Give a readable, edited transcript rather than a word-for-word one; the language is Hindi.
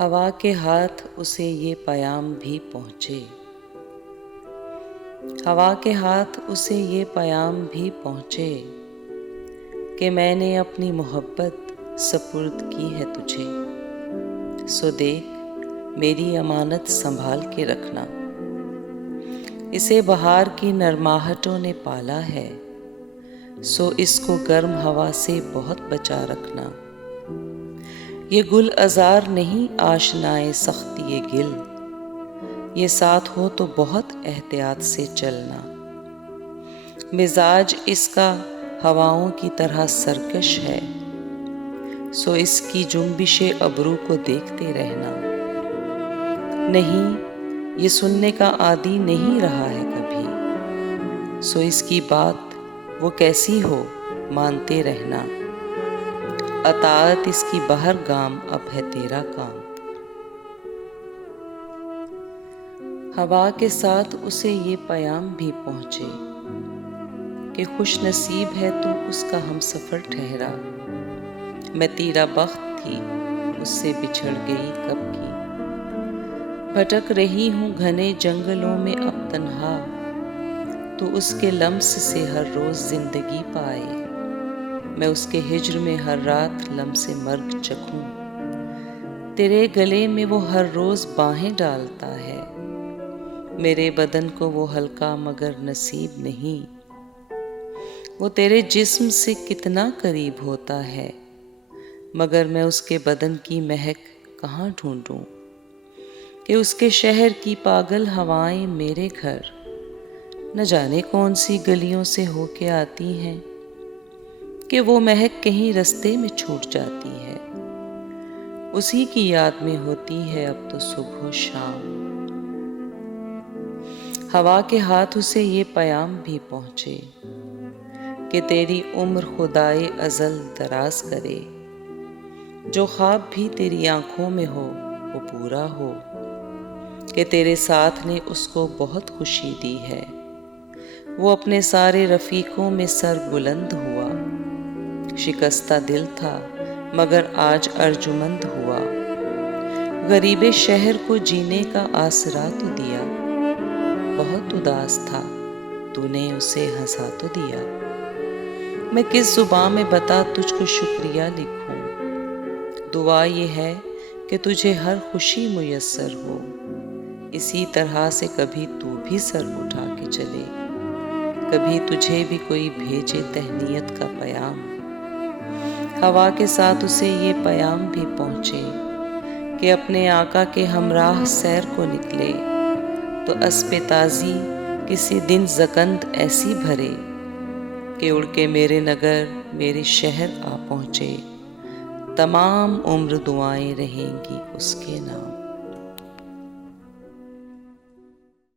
हवा के हाथ उसे ये पैगाम भी पहुँचे। हवा के हाथ उसे ये पैगाम भी पहुँचे कि मैंने अपनी मोहब्बत सपुर्द की है तुझे। सो देख मेरी अमानत संभाल के रखना। इसे बहार की नरमाहटों ने पाला है, सो इसको गर्म हवा से बहुत बचा रखना। ये गुल अज़ार नहीं आशनाए सख्ती ये गिल, ये साथ हो तो बहुत एहतियात से चलना। मिजाज इसका हवाओं की तरह सरकश है, सो इसकी जुम्बिशे अबरू को देखते रहना। नहीं, ये सुनने का आदी नहीं रहा है कभी, सो इसकी बात वो कैसी हो मानते रहना। अताअत इसकी बहर गाम अब है तेरा काम। हवा के साथ उसे ये पैगाम भी पहुँचे कि खुश नसीब है तू उसका हमसफ़र ठहरा। मैं तेरा बख्त थी उससे बिछड़ गई कब की, भटक रही हूँ घने जंगलों में अब तन्हा। तो उसके लम्स से हर रोज़ ज़िंदगी पाए, मैं उसके हिज्र में हर रात लम्से मर्ग चखूं। तेरे गले में वो हर रोज़ बाहें डालता है, मेरे बदन को वो हल्का मगर नसीब नहीं। वो तेरे जिस्म से कितना करीब होता है, मगर मैं उसके बदन की महक कहाँ ढूंढूं। कि उसके शहर की पागल हवाएं मेरे घर न जाने कौन सी गलियों से होके आती हैं, कि वो महक कहीं रास्ते में छूट जाती है। उसी की याद में होती है अब तो सुबह शाम। हवा के हाथ उसे ये पैगाम भी पहुँचे कि तेरी उम्र खुदाए अज़ल दराज करे, जो ख्वाब भी तेरी आँखों में हो वो पूरा हो। कि तेरे साथ ने उसको बहुत खुशी दी है, वो अपने सारे रफ़ीकों में सर बुलंद हुआ। शिकस्ता दिल था मगर आज अर्जुमंद हुआ, गरीबे शहर को जीने का आसरा तो दिया। बहुत उदास था तूने उसे हंसा तो दिया। मैं किस ज़ुबान में बता तुझको शुक्रिया लिखूं। दुआ ये है कि तुझे हर खुशी मुयस्सर हो, इसी तरह से कभी तू भी सर उठा के चले, कभी तुझे भी कोई भेजे तहनीयत का पैगाम। हवा के साथ उसे ये पैगाम भी पहुँचे कि अपने आका के हमराह सैर को निकले, तो अस्पे ताज़ी किसी दिन ज़कंद ऐसी भरे कि उड़ के मेरे नगर मेरे शहर आ पहुँचे। तमाम उम्र दुआएं रहेंगी उसके नाम।